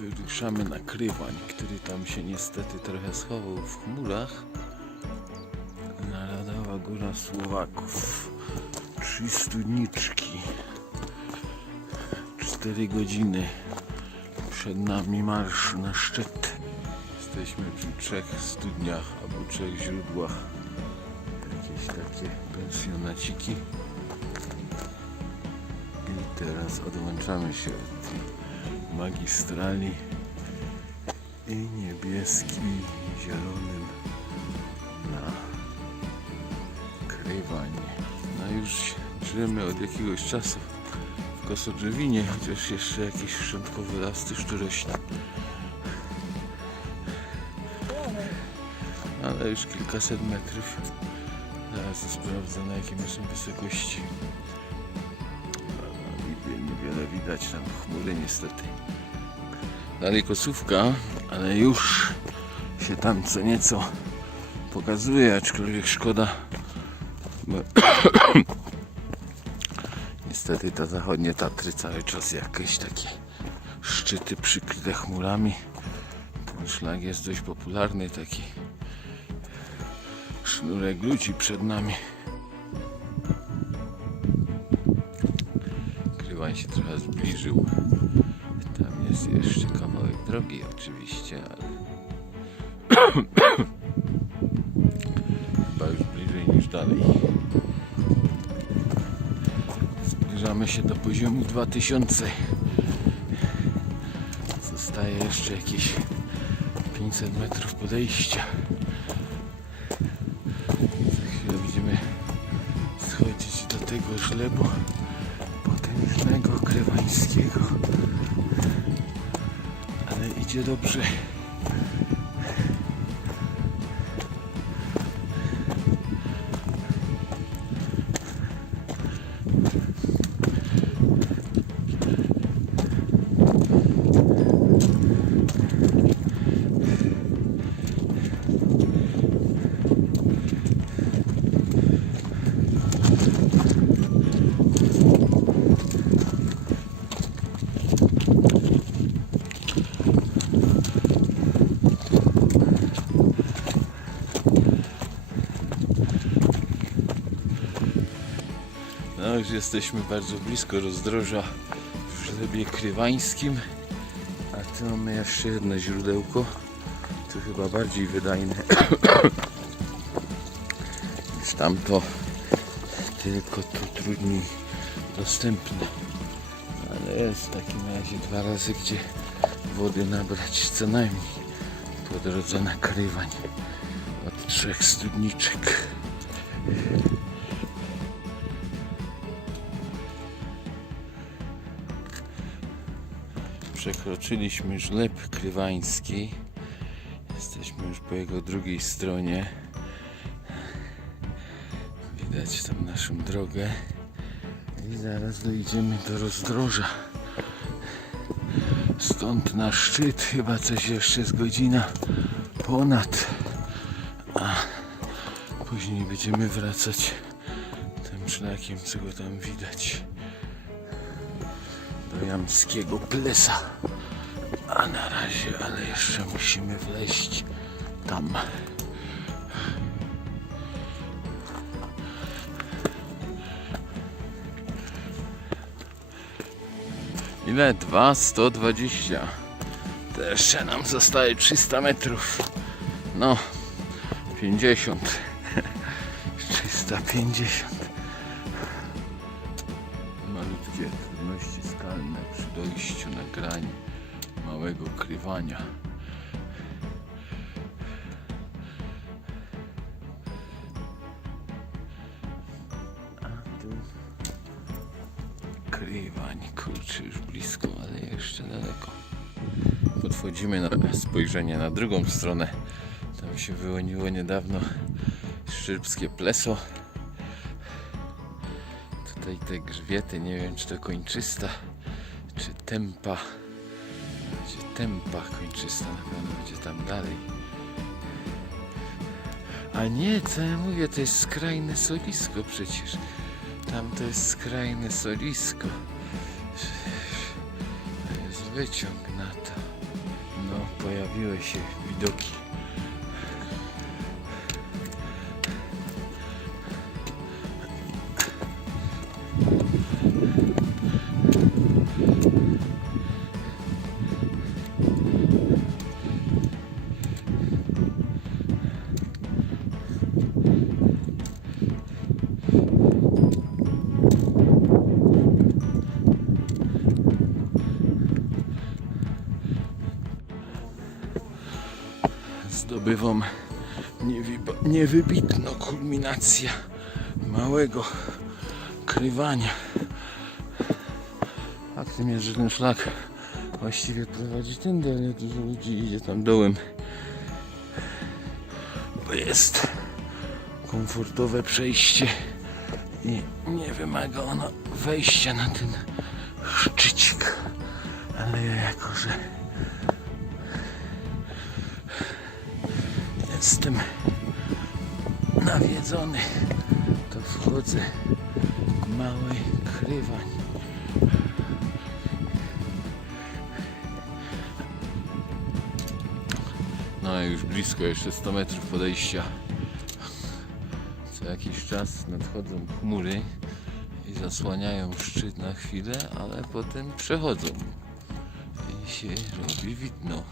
Wyruszamy na Krywań, który tam się niestety trochę schował w chmurach. Narodowa Góra Słowaków. Trzy studniczki. Cztery godziny. Przed nami marsz na szczyt. Jesteśmy przy trzech studniach albo trzech źródłach. Jakieś takie pensjonaciki. I teraz odłączamy się od magistrali i niebieskim, i zielonym na Krywanie. No już żyjemy od jakiegoś czasu w Kosodrzewinie, chociaż jeszcze jakieś szczątkowe lasty szturośnie. Ale już kilkaset metrów. Zaraz sprawdzę na jakie my są wysokości. Widać tam chmury niestety. Dalej kosówka, ale już się tam co nieco pokazuje, aczkolwiek szkoda. Bo niestety ta zachodnie Tatry cały czas jakieś takie szczyty przykryte chmurami. Ten szlak jest dość popularny, taki sznurek ludzi przed nami. Krywań się trochę zbliżył. Tam jest jeszcze kawałek drogi oczywiście, ale chyba już bliżej niż dalej. Zbliżamy się do poziomu 2000. Zostaje jeszcze jakieś 500 metrów podejścia. Za chwilę będziemy schodzić do tego żlebu potężnego krewańskiego. Ale idzie dobrze. Już jesteśmy bardzo blisko rozdroża w żlebie krywańskim. A tu mamy jeszcze jedno źródełko. Tu chyba bardziej wydajne niż tamto. Tylko tu trudniej dostępne. Ale jest w takim razie dwa razy, gdzie wody nabrać co najmniej. Po drodze na Krywań od trzech studniczek. Przekroczyliśmy żleb krywański. Jesteśmy już po jego drugiej stronie. Widać tam naszą drogę. I zaraz dojdziemy do rozdroża. Stąd na szczyt chyba coś jeszcze z godzina ponad. A później będziemy wracać tym szlakiem, co go tam widać do Jamskiego Plesa. A na razie, ale jeszcze musimy wleźć tam. Ile? Dwa, 120. To jeszcze nam zostaje 300 metrów. No, 50. 350 dojściu na grań małego krywania. A tu krywań, kurczę, już blisko, ale jeszcze daleko. Podchodzimy na spojrzenie na drugą stronę. Tam się wyłoniło niedawno Szczyrbskie Pleso. Tutaj te grzbiety, nie wiem czy to kończysta, czy tempa. Będzie tempa kończysta, na pewno będzie tam dalej. A nie, co ja mówię, to jest skrajne solisko przecież. Tam to jest skrajne solisko. To jest wyciąg na to. pojawiły się widoki. Zdobywam niewybitną kulminację małego krywania. Faktem jest, że ten szlak właściwie prowadzi tędy, ale dużo ludzi idzie tam dołem. Bo jest komfortowe przejście i nie wymaga ono wejścia na ten szczycik. Ale ja jako, że jestem nawiedzony, to wchodzę mały krywań. No już blisko, jeszcze 100 metrów podejścia. Co jakiś czas nadchodzą chmury i zasłaniają szczyt na chwilę, ale potem przechodzą i się robi widno.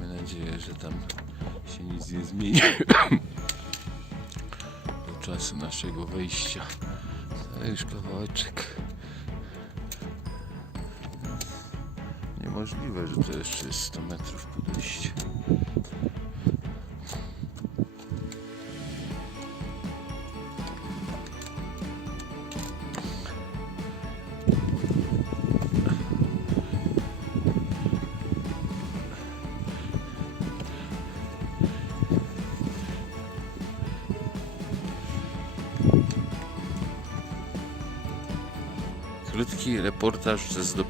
Miejmy nadzieję, że tam się nic nie zmieni do czasu naszego wejścia. To już kawałeczek. Niemożliwe, że to jeszcze jest 100 metrów podejścia. Krótki reportaż ze zdo...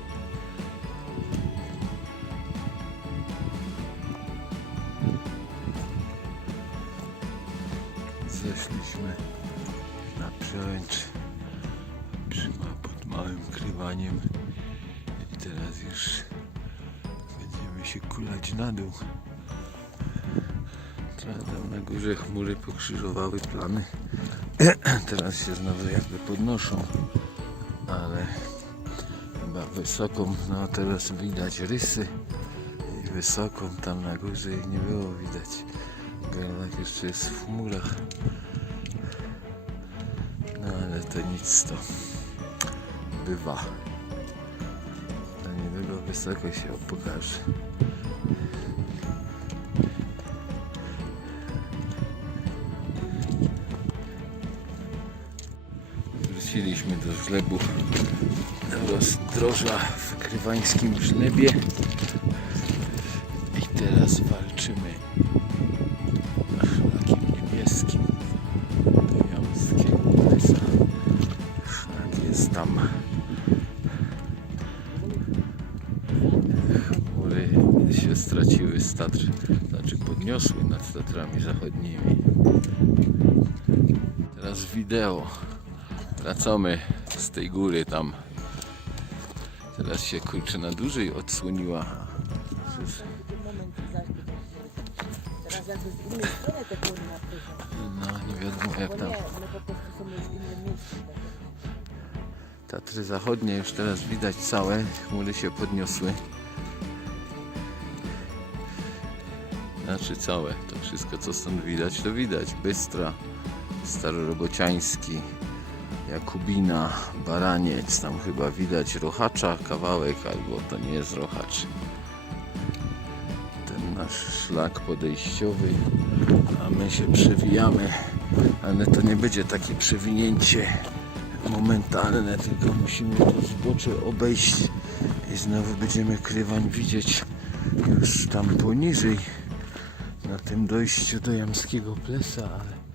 Zeszliśmy na przełęcz pod małym krywaniem i teraz już będziemy się kulać na dół. Tam na górze chmury pokrzyżowały plany. Teraz się znowu jakby podnoszą wysoką, no teraz widać rysy i wysoką tam na górze ich nie było widać. Garlak jeszcze jest w chmurach. No ale to nic to bywa. Za niedługo wysoko się pokaże. Wróciliśmy do żlebu rozdroża w krywańskim żlebie i teraz walczymy szlakiem niebieskim do Jamskiego Lesa. Szlak jest tam. Chmury się straciły z Tatr, znaczy podniosły nad Tatrami Zachodnimi. Teraz wideo. Wracamy z tej góry tam. Teraz się kurczę na dłużej odsłoniła. No nie wiadomo jak tam. Tatry zachodnie już teraz widać całe. Chmury się podniosły. Znaczy całe. To wszystko co stąd widać to widać. Bystra, Starorobociański, Jakubina, Baraniec. Tam chyba widać rochacza kawałek albo to nie jest rochacz. Ten nasz szlak podejściowy. A my się przewijamy. Ale to nie będzie takie przewinięcie momentalne, tylko musimy to zbocze obejść i znowu będziemy krywań widzieć już tam poniżej na tym dojściu do Jamskiego Plesa, ale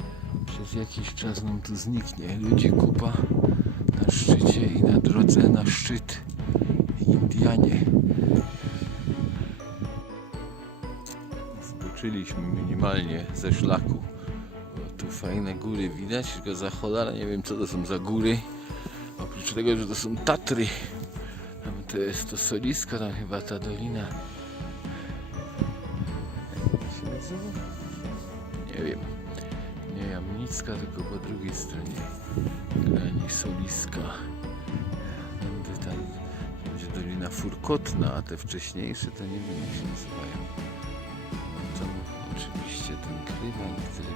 przez jakiś czas nam tu zniknie. Ludzi kupa na szczycie i na drodze na szczyt Indianie. Zboczyliśmy minimalnie ze szlaku. Bo tu fajne góry widać, tylko za cholera nie wiem co to są za góry. Oprócz tego, że to są Tatry. Tam to jest to solisko, tam chyba ta dolina? Nie wiem. Nie Jamnicka, tylko po drugiej stronie Granisoliska. Tędy tam będzie Dolina Furkotna, a te wcześniejsze to nie wiem jak się nazywają. No Tam oczywiście ten Krywań, który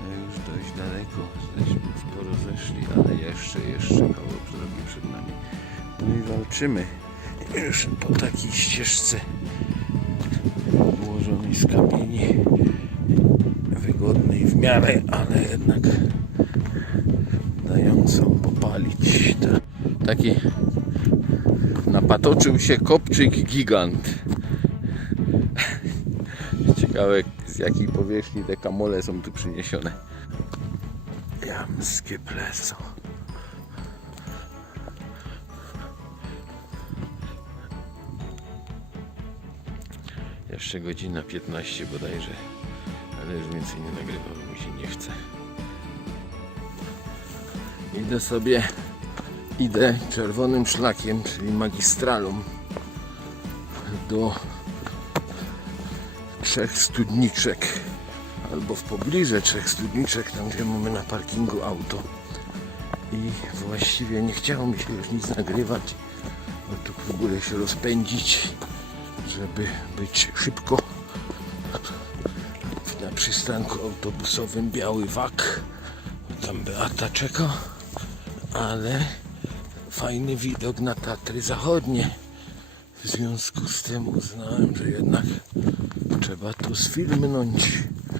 no już dość daleko, żeśmy sporo zeszli, ale jeszcze, jeszcze kawał drogi przed nami. No i walczymy już po takiej ścieżce ułożonej z kamieni w miarę, ale jednak dającą popalić. Ta- Taki napatoczył się kopczyk gigant. Ciekawe z jakiej powierzchni te kamole są tu przyniesione. Jamskie pleso. Jeszcze godzina 15 bodajże, ale już więcej nie nagrywam, mi się nie chce. Idę sobie, idę czerwonym szlakiem, czyli magistralą do trzech studniczek albo w pobliże trzech studniczek, tam gdzie mamy na parkingu auto. I właściwie nie chciało mi się już nic nagrywać, bo tu próbuję się rozpędzić, żeby być szybko. Przystanku autobusowym Biały Wak. Tam Beata czeka, ale fajny widok na Tatry Zachodnie. W związku z tym uznałem, że jednak trzeba to sfilmnąć.